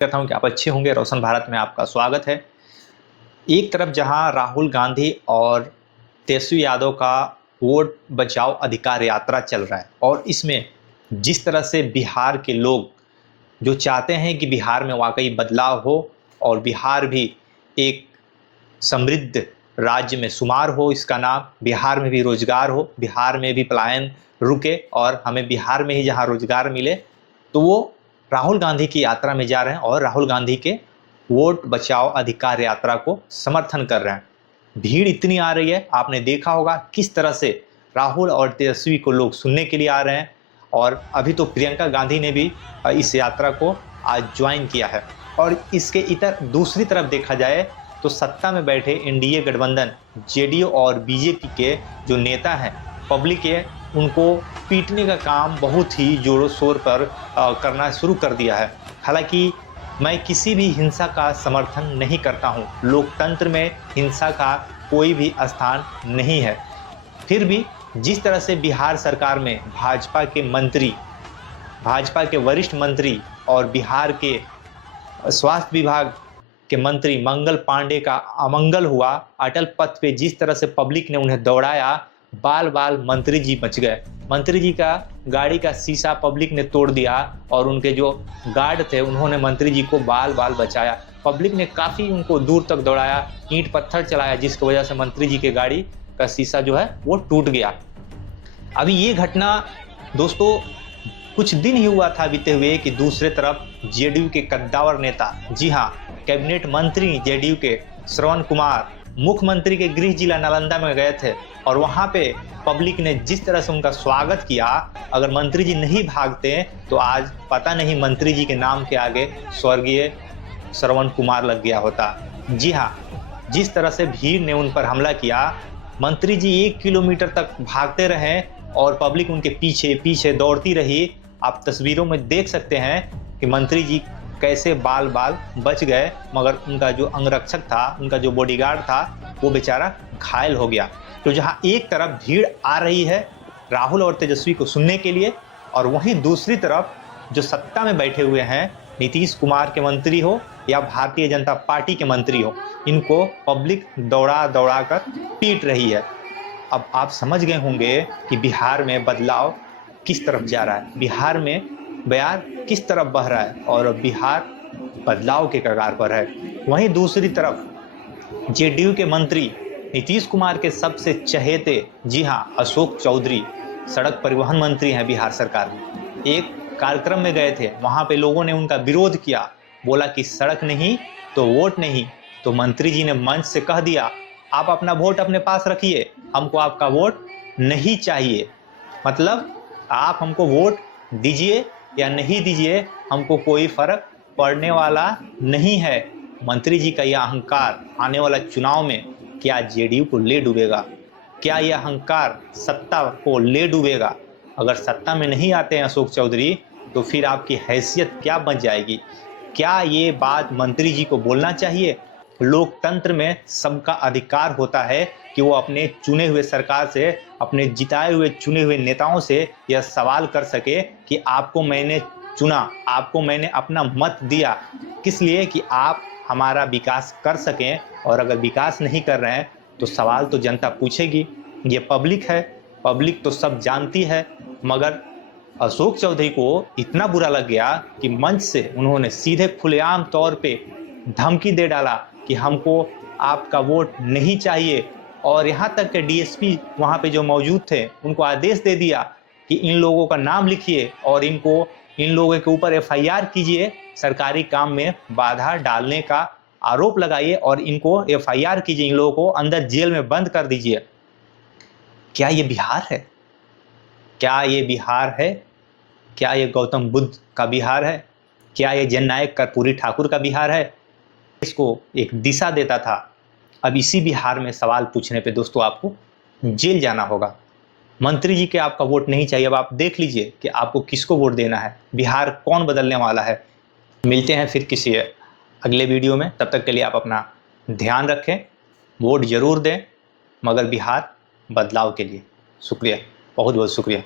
करता हूँ कि आप अच्छे होंगे। रोशन भारत में आपका स्वागत है। एक तरफ जहां राहुल गांधी और तेजस्वी यादव का वोट बचाओ अधिकार यात्रा चल रहा है और इसमें जिस तरह से बिहार के लोग जो चाहते हैं कि बिहार में वाकई बदलाव हो और बिहार भी एक समृद्ध राज्य में शुमार हो, इसका नाम बिहार में भी रोजगार हो, बिहार में भी पलायन रुके और हमें बिहार में ही जहां रोजगार मिले, तो वो राहुल गांधी की यात्रा में जा रहे हैं और राहुल गांधी के वोट बचाओ अधिकार यात्रा को समर्थन कर रहे हैं। भीड़ इतनी आ रही है, आपने देखा होगा किस तरह से राहुल और तेजस्वी को लोग सुनने के लिए आ रहे हैं और अभी तो प्रियंका गांधी ने भी इस यात्रा को आज ज्वाइन किया है। और इसके इतर दूसरी तरफ देखा जाए तो सत्ता में बैठे एनडीए गठबंधन जेडीयू और बीजेपी के जो नेता हैं, पब्लिक है, उनको पीटने का काम बहुत ही जोरों शोर पर करना शुरू कर दिया है। हालांकि मैं किसी भी हिंसा का समर्थन नहीं करता हूं, लोकतंत्र में हिंसा का कोई भी स्थान नहीं है। फिर भी जिस तरह से बिहार सरकार में भाजपा के वरिष्ठ मंत्री और बिहार के स्वास्थ्य विभाग के मंत्री मंगल पांडे का अमंगल हुआ, अटल पथ पे जिस तरह से पब्लिक ने उन्हें दौड़ाया, बाल बाल मंत्री जी बच गए। मंत्री जी का गाड़ी का शीशा पब्लिक ने तोड़ दिया और उनके जो गार्ड थे उन्होंने मंत्री जी को बाल बाल बचाया। पब्लिक ने काफ़ी उनको दूर तक दौड़ाया, ईंट पत्थर चलाया, जिसकी वजह से मंत्री जी के गाड़ी का शीशा जो है वो टूट गया। अभी ये घटना दोस्तों कुछ दिन ही हुआ था बीते हुए कि दूसरे तरफ जेडीयू के कद्दावर नेता, जी हाँ, कैबिनेट मंत्री जेडीयू के श्रवण कुमार मुख्यमंत्री के गृह जिला नालंदा में गए थे और वहां पे पब्लिक ने जिस तरह से उनका स्वागत किया, अगर मंत्री जी नहीं भागते तो आज पता नहीं मंत्री जी के नाम के आगे स्वर्गीय श्रवण कुमार लग गया होता। जी हाँ, जिस तरह से भीड़ ने उन पर हमला किया, मंत्री जी 1 किलोमीटर तक भागते रहे और पब्लिक उनके पीछे पीछे दौड़ती रही। आप तस्वीरों में देख सकते हैं कि मंत्री जी कैसे बाल बाल बच गए, मगर उनका जो अंगरक्षक था, उनका जो बॉडीगार्ड था, वो बेचारा घायल हो गया। तो जहां एक तरफ भीड़ आ रही है राहुल और तेजस्वी को सुनने के लिए, और वहीं दूसरी तरफ जो सत्ता में बैठे हुए हैं, नीतीश कुमार के मंत्री हो या भारतीय जनता पार्टी के मंत्री हो, इनको पब्लिक दौड़ा दौड़ा कर पीट रही है। अब आप समझ गए होंगे कि बिहार में बदलाव किस तरफ जा रहा है, बिहार में बयार किस तरफ बह रहा है और बिहार बदलाव के कगार पर है। वहीं दूसरी तरफ जेडीयू के मंत्री नीतीश कुमार के सबसे चहेते, जी हाँ, अशोक चौधरी सड़क परिवहन मंत्री हैं बिहार सरकार में। एक कार्यक्रम में गए थे, वहां पे लोगों ने उनका विरोध किया, बोला कि सड़क नहीं तो वोट नहीं। तो मंत्री जी ने मंच से कह दिया, आप अपना वोट अपने पास रखिए, हमको आपका वोट नहीं चाहिए। मतलब आप हमको वोट दीजिए या नहीं दीजिए, हमको कोई फर्क पड़ने वाला नहीं है। मंत्री जी का यह अहंकार आने वाला चुनाव में क्या जेडीयू को ले डूबेगा? क्या यह अहंकार सत्ता को ले डूबेगा? अगर सत्ता में नहीं आते हैं अशोक चौधरी, तो फिर आपकी हैसियत क्या बन जाएगी? क्या ये बात मंत्री जी को बोलना चाहिए? लोकतंत्र में सबका अधिकार होता है कि वो अपने चुने हुए सरकार से, अपने जिताए हुए चुने हुए नेताओं से यह सवाल कर सके कि आपको मैंने चुना, आपको मैंने अपना मत दिया, किस लिए? कि आप हमारा विकास कर सकें। और अगर विकास नहीं कर रहे हैं तो सवाल तो जनता पूछेगी। ये पब्लिक है, पब्लिक तो सब जानती है। मगर अशोक चौधरी को इतना बुरा लग गया कि मंच से उन्होंने सीधे खुलेआम तौर पे धमकी दे डाला कि हमको आपका वोट नहीं चाहिए। और यहाँ तक कि डीएसपी वहाँ पे जो मौजूद थे, उनको आदेश दे दिया कि इन लोगों का नाम लिखिए और इन लोगों के ऊपर एफआईआर कीजिए, सरकारी काम में बाधा डालने का आरोप लगाइए और इनको एफआईआर कीजिए, इन लोगों को अंदर जेल में बंद कर दीजिए। क्या ये बिहार है? क्या ये बिहार है? क्या ये गौतम बुद्ध का बिहार है? क्या ये जननायक कर्पूरी ठाकुर का बिहार है? इसको एक दिशा देता था। अब इसी बिहार में सवाल पूछने पे दोस्तों आपको जेल जाना होगा। मंत्री जी के आपका वोट नहीं चाहिए। अब आप देख लीजिए कि आपको किसको वोट देना है, बिहार कौन बदलने वाला है। मिलते हैं फिर किसी अगले वीडियो में, तब तक के लिए आप अपना ध्यान रखें, वोट जरूर दें, मगर बिहार बदलाव के लिए। शुक्रिया, बहुत बहुत शुक्रिया।